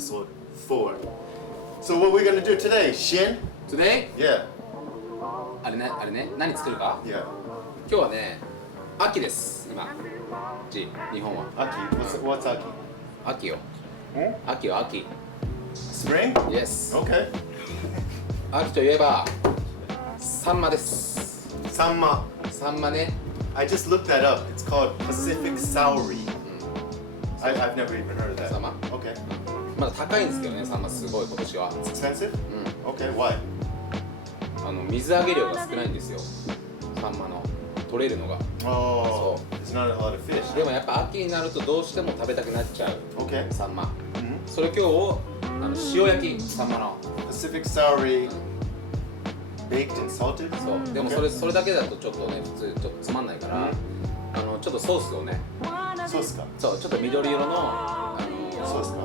Episode-4. So what we're gonna do today, Shin? Today? Yeah. あれね、何作るか Yeah. 今日はね、秋です、今。日本は。Aki. What's Aki? 秋よ。 Hmm? 秋よ、秋。Spring? Yes. Okay. 秋といえば、サンマです。Sanma. サンマね。I just looked that up. It's called Pacific Saury. I've never even heard of that. サンマ Okay. まだ高いんですけどね、サンマすごい今年は。 It's expensive? うん。 Okay, why? 水揚げ量が少ないんですよ。サンマの取れるのが。 Oh, there's not a lot of fish. でもやっぱ秋になるとどうしても食べたくなっちゃう Okay. サンマ。 Mhm. それ今日塩焼きサンマの。 Pacific Saury, baked and salted? そう。でも Okay. それだけだとちょっとね、普通ちょっとつまんないから、ちょっとソースをね、そうですか。そうちょっと緑色のそうですか。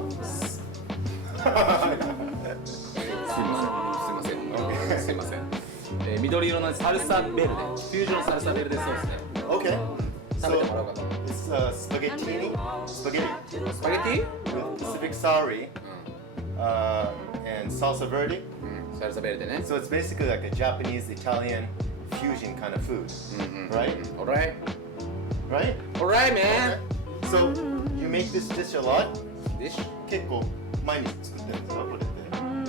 すいません。緑色のサルサベルデ、フュージョンサルサベルデソースね。Okay. 食べてもらおうかと。It's spaghetti. スパゲティ？ With Pacific Saury and Salsa Verde. サルサベルデね。 So it's basically like a Japanese Italian fusion kind of food, right? Alright. Right? Alright, man. Okay. So you make this dish a lot? Dish? 結構毎日作ってるんですかこれって？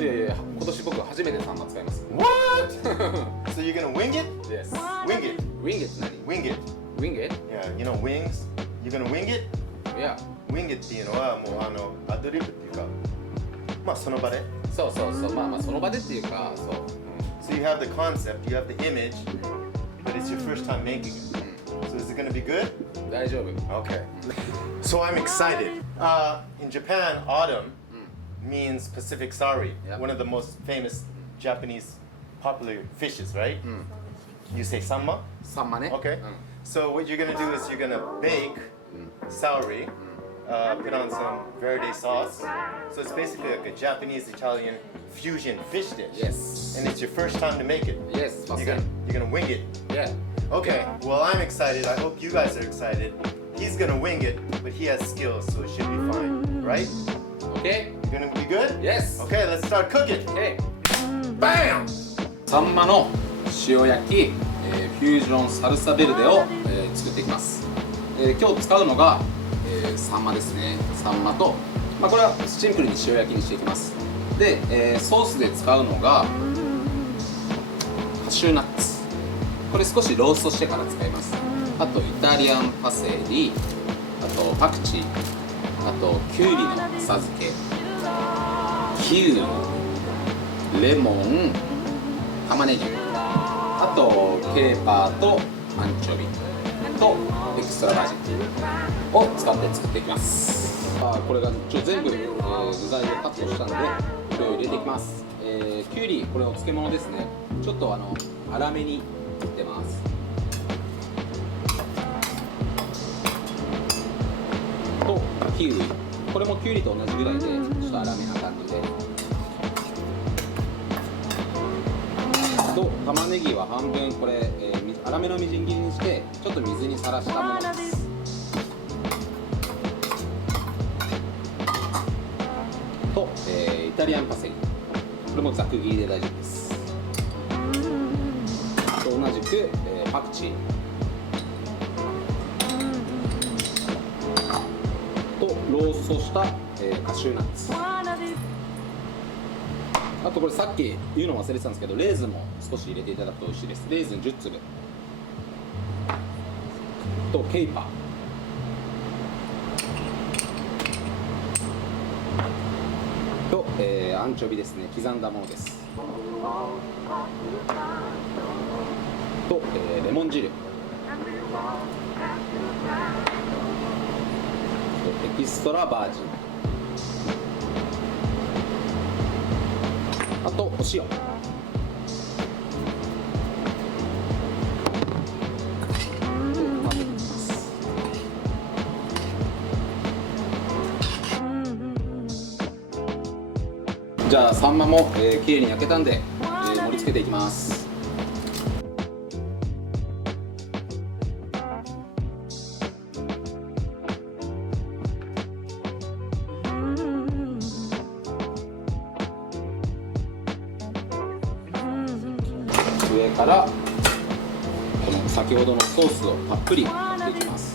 いやいや、今年僕初めてサンマ使います。What? So you're gonna wing it? Yes. Wing it. Wing it 何？ Wing it. Wing it? Yeah, you know wings? You're gonna wing it? Yeah. Wing it っていうのはもうアドリブっていうか、まあその場で。そう、まあその場でっていうか、そう。So you have the concept, you have the image, but it's your first time making it. So is it gonna be good? 大丈夫。Okay. So I'm excited. In Japan, autumn means Pacific Saury, Yep. one of the most famous Japanese popular fishes, right? You say sanma? サンマね。 Okay. So what you're gonna do is you're gonna bake saury, put on some verde sauce. So it's basically like a Japanese Italian fusion fish dish. Yes. And it's your first time to make it. Yes, You're gonna wing it. Yeah. Okay. Well, I'm excited. I hope you guys are excited. He's gonna wing it, but he has skills, so it should be fine, right? Okay? You're gonna be good? Yes. Okay, let's start cooking. Okay. Bam! サンマの塩焼き、フュージョンサルサベルデを、作っていきます。今日使うのが、サンマですね。サンマと、まあ、これはシンプルに塩焼きにしていきます。で、ソースで使うのがカシューナッツ。これ少しローストしてから使います。あとイタリアンパセリ、あとパクチー、あとキュウリの浅漬け、キウイ、レモン、玉ねぎ、あとケイパーとアンチョビとエクストラバージンを使って作っていきます。これが全部、具材をカットしたのでこれを入れていきます。キュウリ、これお漬物ですね。ちょっと粗めに切ってます。とキウイ、これもキュウリと同じぐらいでちょっと粗めな感じで。と玉ねぎは半分これ、粗めのみじん切りにしてちょっと水にさらしたものです。と、イタリアンパセリ、これもざく切りで大丈夫です。と同じく、パクチーとローストした、カシューナッツ、あとこれさっき言うの忘れてたんですけど、レーズンも少し入れていただくと美味しいです。レーズン10粒とケイパーと、アンチョビですね、刻んだものです。と、レモン汁とエキストラバージン、あとお塩、じゃあサンマも、きれいに焼けたんで、盛り付けていきます。上からこの先ほどのソースをたっぷりかけていきます。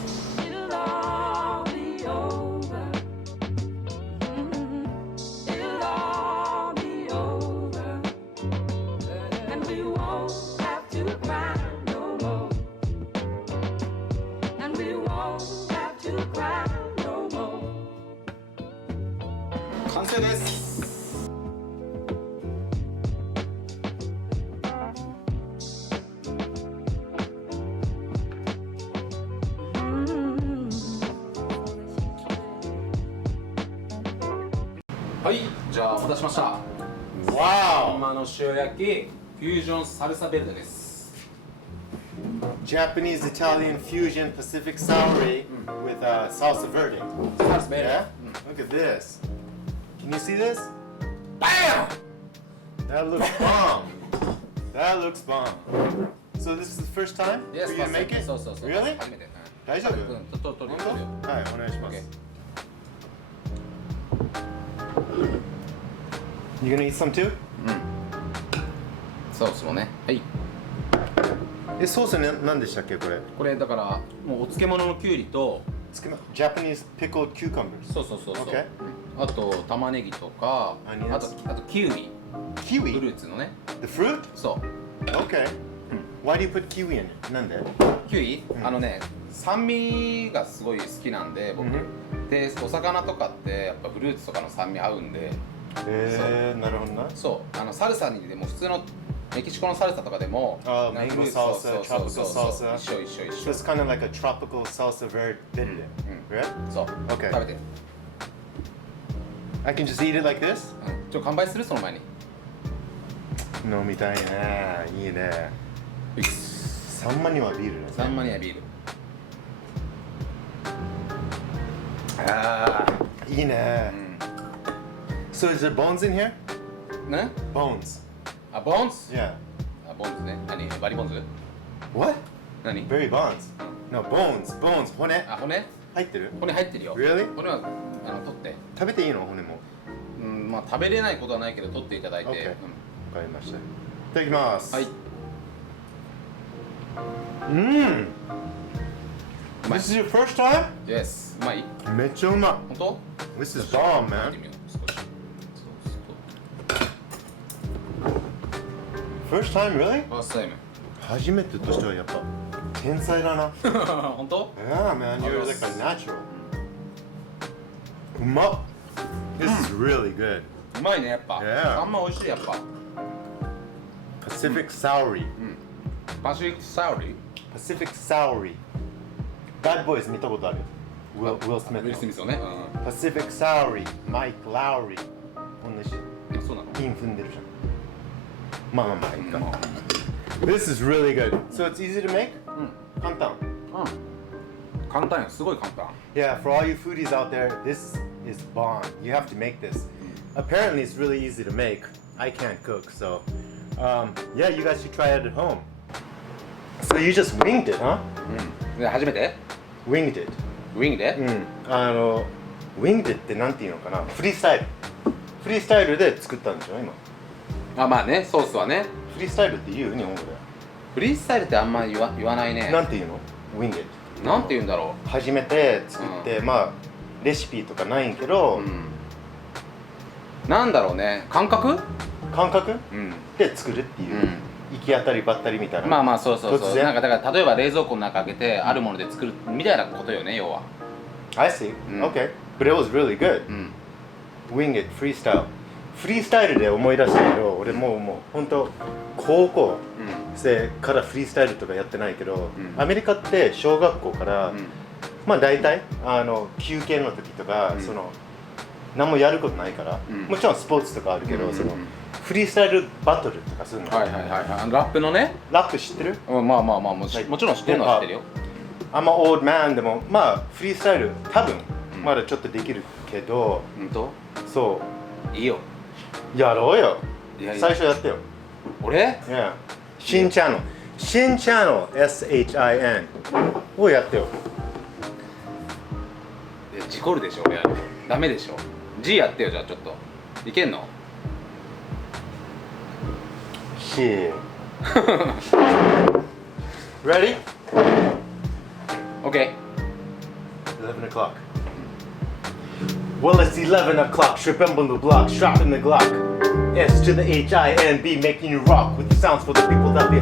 完成です。はい、じゃあお待たせしました。Wow! 今の塩焼きフュージョンサルサベルデです。Japanese Italian fusion Pacific Saury with salsa verde. Salsa verde. Yeah? Look at this. Can you see this? BAM! That looks bomb. That looks bomb. So this is the first time Yes, for you to make it? そうそうそう。 Really? 初めて。大丈夫？取るよ。はい、お願いします。Okay. You gonna eat some too? ソースもね。はい。ソース何でしたっけこれ？これだからもうお漬物のきゅうりと、Japanese pickled cucumbers. そうそうそうそう。Okay. あと玉ねぎとか、あとキウイ。フ Kiwi? ルーツのね。The fruit? そう。Okay. Why do you put kiwi in it? なんで？キウイ、酸味がすごい好きなんで僕、でお魚とかってやっぱフルーツとかの酸味合うんで、なるほどな。そうサルサにでも普通のメキシコのサルサとかでもマンゴーサルサ、tropical salsa. 一緒 So it's kind of like a tropical salsa verde, right? そう Okay. 食べて、I can just eat it like this? 乾杯するその前に。飲みたいね。いいね。サンマにはビールね。サンマにはビール。いいね。So is there bones in here? ね？ Bones. ボーンズ？ Yeah. ボーンズね。何？バリボーンズ？ What? 何？ Berry bones. No, bones. Bones. 骨。骨？入ってる？骨入ってるよ。 Really? 骨は取って。食べていいの骨も。まあ食べれないことはないけど取っていただいて。Okay. わかりました。いただきます。はい。This is your first time? Yes。うまい？めっちゃうまい。本当？ This is bomb, 見て man. みよう少し。First time, really? ファーストタイム。初めてとしてはやっぱ天才だな。本当？ Yeah, man, you're like a natural. うまっ。This is really good. うまいねやっぱ。 Yeah. サンマ美味しいやっぱ。Pacific Saury. パシフィックサウリー。Pacific Saury. Bad Boys 見たことある？ Will ウィル・ス Smith ミスよね。の。Pacific Saury, Mike Lowry. 同じ。そうなの。ピン踏んでるじゃん。まあいいか。This is really good. So it's easy to make? 簡単。簡単よ。すごい簡単。Yeah, for all you foodies out there, this is bomb. You have to make this. Apparently, it's really easy to make. I can't cook, so yeah, you guys should try it at home. So you just winged it, huh? で初めて Winged it. ウィングで、winged it ってなんていうのかな？フリースタイル。フリースタイルで作ったんでしょ今。まあね、ソースはね。フリースタイルって言う？日本語で。フリースタイルってあんま言わないね。なんていうの？ Wing it。なんて言うんだろ初めて作って、まあレシピとかないんけど、なんだろうね、感覚で作るっていう、行き当たりばったりみたいな。まあそうなんかだから例えば冷蔵庫の中開けてあるもので作るみたいなことよね、要は。 I see. Okay. But it was really good. Wing it, freestyle. フリースタイルで思い出したけど、俺もう本当高校生からフリースタイルとかやってないけど、アメリカって小学校から、まあ大体休憩の時とか、その何もやることないから、もちろんスポーツとかあるけど、そのフリースタイルバトルとかするの。ラップのね。ラップ知ってる？まあもちろん知ってるのは知ってるよ。I'm an old man でもまあフリースタイル多分まだちょっとできるけど、そういいよ。やろうよ。最初やってよ。俺？いや。新チャンネル。新チャンネル SHIN をやってよ。事故るでしょ俺。ダメでしょ。G やってよじゃあちょっと。いけんの？し。Ready? OK 11 o'clock. Well, it's 11 o'clock. Strip on the block, strapping the Glock. S to the H-I-N-B, making you rock with the sounds for the people that be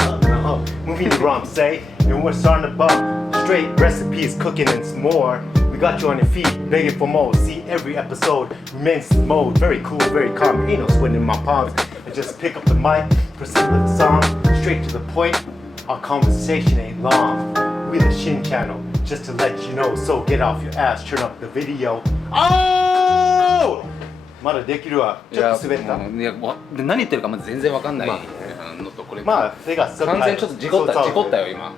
moving the romp, say. And we're starting to bump. Straight recipes, cooking and some more. We got you on your feet, begging for more. See every episode remains in mode. Very cool, very calm. Ain't no sweat in my palms. I just pick up the mic, proceed with the song. Straight to the point. Our conversation ain't long. We the Shin channel, just to let you know. So get off your ass, turn up the video. Oh! まだできるわ。ちょっと滑った。いや、で何言ってるかまだ全然わかんないのとこれ。まあ、手が完全にちょっと事故ったよ今。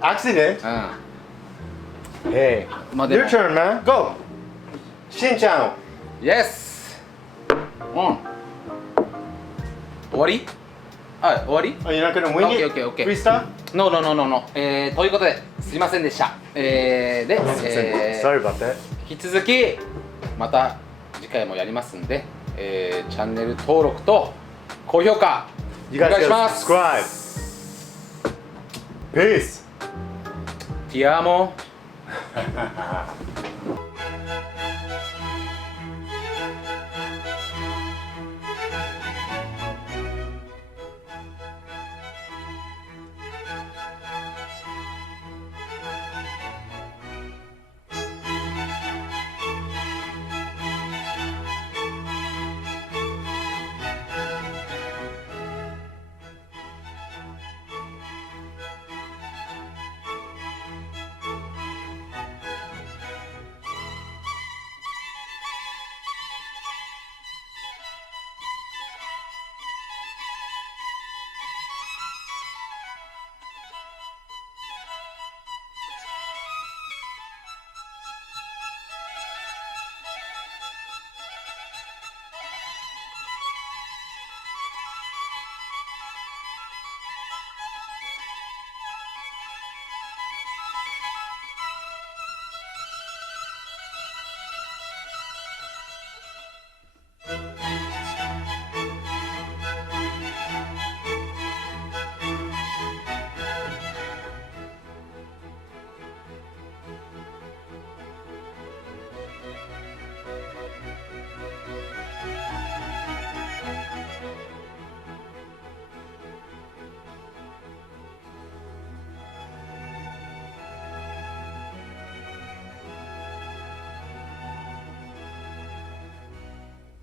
Accident? Hey, your turn, man. Go. Shin channel. Yes. 終わり？あ、終わり？ Are you not gonna wing it? Okay. Freestyle? No. ということですいませんでした。で、Sorry about that. 引き続きまた次回もやりますんで、チャンネル登録と高評価お願いします。Subscribe. Peace. Ti amo.